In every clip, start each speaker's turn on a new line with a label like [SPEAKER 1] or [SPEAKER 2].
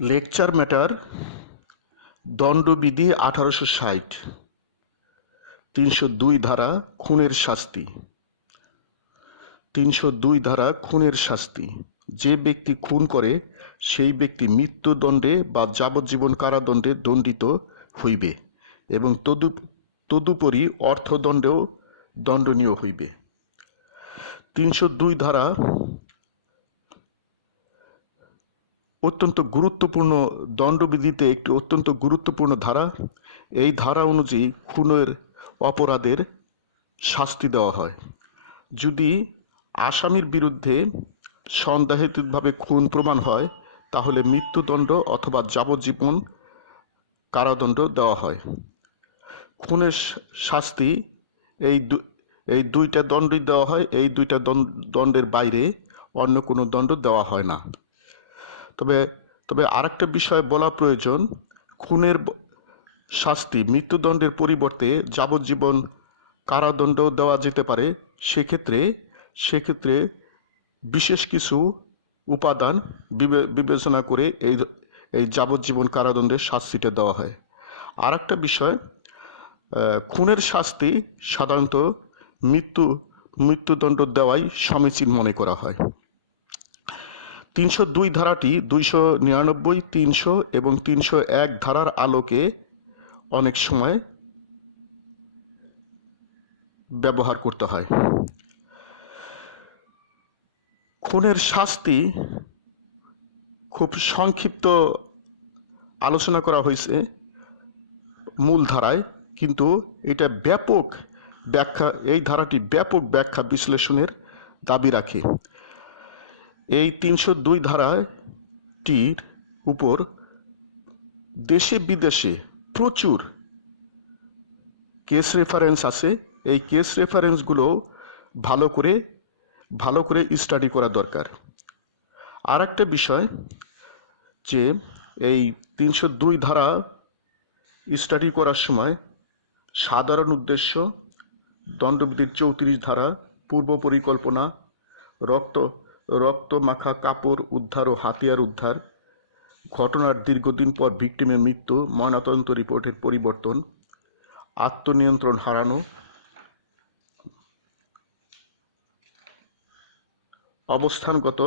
[SPEAKER 1] Lecture matter, দণ্ডবিধি আঠারোশো ষাট, তিনশো দুই ধারা খুনের শাস্তি। তিনশো দুই ধারা খুনের শাস্তি। যে ব্যক্তি খুন করে, সেই ব্যক্তি মৃত্যুদণ্ডে বা যাবজ্জীবন কারাদণ্ডে দণ্ডিত হইবে এবং তদু তদুপরি অর্থদণ্ডেও দণ্ডনীয় হইবে। তিনশো দুই ধারা অত্যন্ত গুরুত্বপূর্ণ দণ্ডবিধিতে একটি অত্যন্ত গুরুত্বপূর্ণ ধারা। এই ধারা অনুযায়ী খুনের অপরাধের শাস্তি দেওয়া হয়। যদি আসামির বিরুদ্ধে সন্দেহিতভাবে খুন প্রমাণ হয়, তাহলে মৃত্যুদণ্ড অথবা যাবজ্জীবন কারাদণ্ড দেওয়া হয়। খুনের শাস্তি এই এই দুইটা দণ্ডই দেওয়া হয়। এই দুইটা দণ্ড- দণ্ডের বাইরে অন্য কোনো দণ্ড দেওয়া হয় না। তবে তবে আরেকটা বিষয় বলা প্রয়োজন, খুনের শাস্তি মৃত্যুদণ্ডের পরিবর্তে যাবজ্জীবন কারাদণ্ড দেওয়া যেতে পারে। সেক্ষেত্রে সেক্ষেত্রে বিশেষ কিছু উপাদান বিবেচনা করে এই এই যাবজ্জীবন কারাদণ্ডের শাস্তিটা দেওয়া হয়। আর একটা বিষয় খুনের শাস্তি সাধারণত মৃত্যু, মৃত্যুদণ্ড দেওয়াই সমীচীন মনে করা হয়। তিনশো দুই ধারাটি দুইশো নিরানব্বই, তিনশো এবং তিনশো এক ধারার আলোকে অনেক সময় ব্যবহার করতে হয়। খুনের শাস্তি খুব সংক্ষিপ্ত আলোচনা করা হয়েছে মূল ধারায়, কিন্তু এটা ব্যাপক ব্যাখ্যা, এই ধারাটি ব্যাপক ব্যাখ্যা বিশ্লেষণের দাবি রাখে। এই তিনশো দুই ধারাটির উপর দেশে বিদেশে প্রচুর কেস রেফারেন্স আছে। এই কেস রেফারেন্সগুলো ভালো করে ভালো করে স্টাডি করা দরকার। আর একটা বিষয় যে এই তিনশো দুই ধারা স্টাডি করার সময় সাধারণ উদ্দেশ্য, দণ্ডবিধির চৌত্রিশ ধারা, পূর্ব পরিকল্পনা, রক্ত রক্ত মাখা কাপড় উদ্ধার ও হাতিয়ার উদ্ধার, ঘটনার দীর্ঘদিন পর ভিকটিমের মৃত্যু, ময়নাতদন্ত রিপোর্টের পরিবর্তন, আত্মনিয়ন্ত্রণ হারানো, অবস্থানগত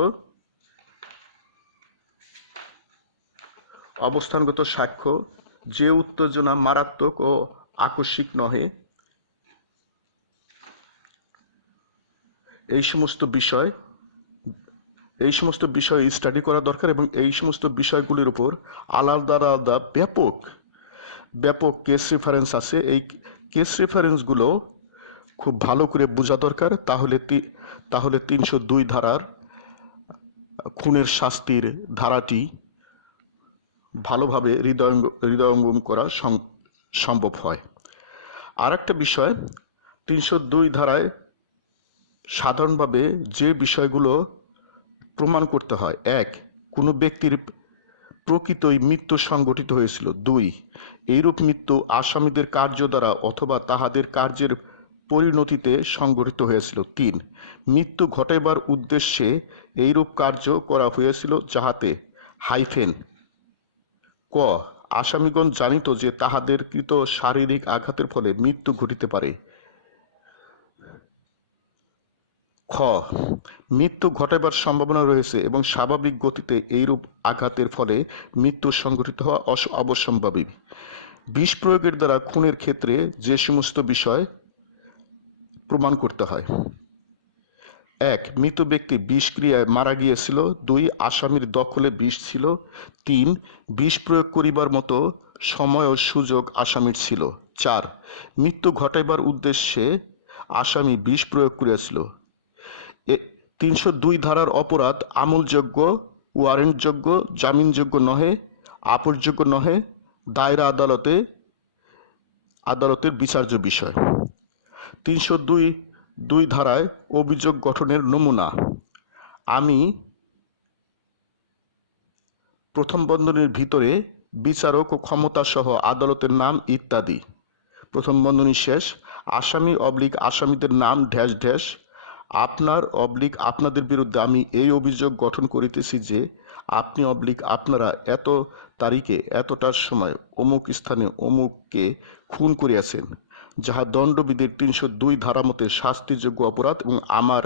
[SPEAKER 1] অবস্থানগত সাক্ষ্য, যে উত্তেজনা মারাত্মক ও আকস্মিক নহে, এই সমস্ত বিষয় এই সমস্ত বিষয় স্টাডি করা দরকার এবং এই সমস্ত বিষয়গুলির উপর আলাদা আলাদা ব্যাপক ব্যাপক কেস রেফারেন্স আছে। এই কেস রেফারেন্সগুলো খুব ভালো করে বোঝা দরকার। তাহলে তাহলে তিনশো দুই ধারার খুনের শাস্তির ধারাটি ভালোভাবে হৃদয়ঙ্গ হৃদয়ঙ্গম করা সম- সম্ভব হয়। আর একটা বিষয়, তিনশো দুই ধারায় সাধারণভাবে যে বিষয়গুলো প্রমাণ করতে হয়। এক, কোনো ব্যক্তির প্রকৃতই মৃত্যু সংগঠিত হয়েছিল। দুই, এইরূপ মৃত্যু আসামিদের কার্য দ্বারা অথবা তাহাদের কার্যের পরিণতিতে সংগঠিত হয়েছিল। তিন, মৃত্যু ঘটাইবার উদ্দেশ্যে এইরূপ কার্য করা হয়েছিল যাহাতে হাইফেন। ক, আসামিগণ জানিত যে তাহাদের কৃত শারীরিক আঘাতের ফলে মৃত্যু ঘটিতে পারে। খ, মৃত্যু ঘটাইবার সম্ভাবনা রয়েছে এবং স্বাভাবিক গতিতে এইরূপ আঘাতের ফলে মৃত্যু সংঘটিত হওয়া অস- অবশ্যম্ভাবী বিষ প্রয়োগের দ্বারা খুনের ক্ষেত্রে যে সমস্ত বিষয় প্রমাণ করতে হয়। এক, মৃত ব্যক্তি বিষক্রিয়ায় মারা গিয়েছিল। দুই, আসামির দখলে বিষ ছিল। তিন, বিষ প্রয়োগ করিবার মতো সময় ও সুযোগ আসামির ছিল। চার, মৃত্যু ঘটাইবার উদ্দেশ্যে আসামি বিষ প্রয়োগ করিয়াছিল। তিনশো দুই ধারার অপরাধ আমলযোগ্য, ওয়ারেন্টযোগ্য, জামিনযোগ্য নহে আপসযোগ্য নহে, দায়রা আদালতে, আদালতের বিচার্য বিষয়। তিনশো দুই দুই ধারায় অভিযোগ গঠনের নমুনা। আমি প্রথম বন্ধনীর ভিতরে বিচারক ও ক্ষমতাসহ আদালতের নাম ইত্যাদি। প্রথম বন্ধনী শেষ, আসামি অবলিক আসামিদের নাম ড্যাশ ড্যাশ আপনার অবলিক আপনাদের বিরুদ্ধে আমি এই অভিযোগ গঠন করিতেছি যে, আপনি অবলিক আপনারা এত তারিখে এতটার সময় অমুক স্থানে অমুককে খুন করিয়াছেন, যাহা দণ্ডবিধির তিনশো দুই ধারা মতে শাস্তিযোগ্য অপরাধ এবং আমার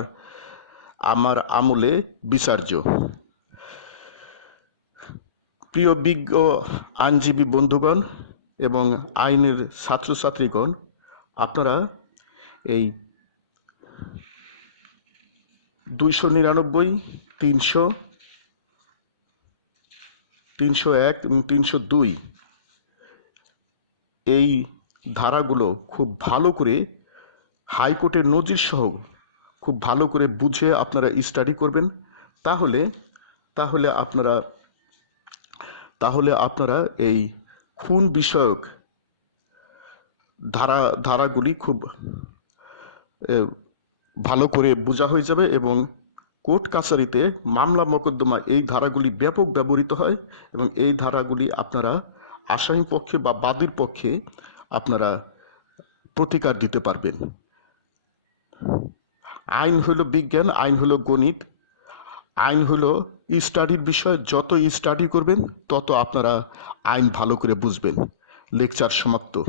[SPEAKER 1] আমার আমলে বিচার্য। প্রিয় বিজ্ঞ আইনজীবী বন্ধুগণ এবং আইনের ছাত্রছাত্রীগণ, আপনারা এই দুইশো নিরানব্বই, তিনশো তিনশো এক এবং তিনশো দুই। এই ধারাগুলো খুব ভালো করে হাইকোর্টের নজির সহ খুব ভালো করে বুঝে আপনারা স্টাডি করবেন। তাহলে তাহলে আপনারা তাহলে আপনারা এই খুন বিষয়ক ধারা, ধারাগুলি খুব ভালো করে বোঝা হয়ে যাবে এবং কোর্ট কাছারিতে মামলা মোকদ্দমা এই ধারাগুলি ব্যাপক ব্যবহৃত হয় এবং এই ধারাগুলি আপনারা আসামি পক্ষে বা বাদীর পক্ষে আপনারা প্রতিকার দিতে পারবেন। আইন হলো বিজ্ঞান, আইন হলো গণিত, আইন হলো স্টাডির বিষয়। যত স্টাডি করবেন, তত আপনারা আইন ভালো করে বুঝবেন। লেকচার সমাপ্ত।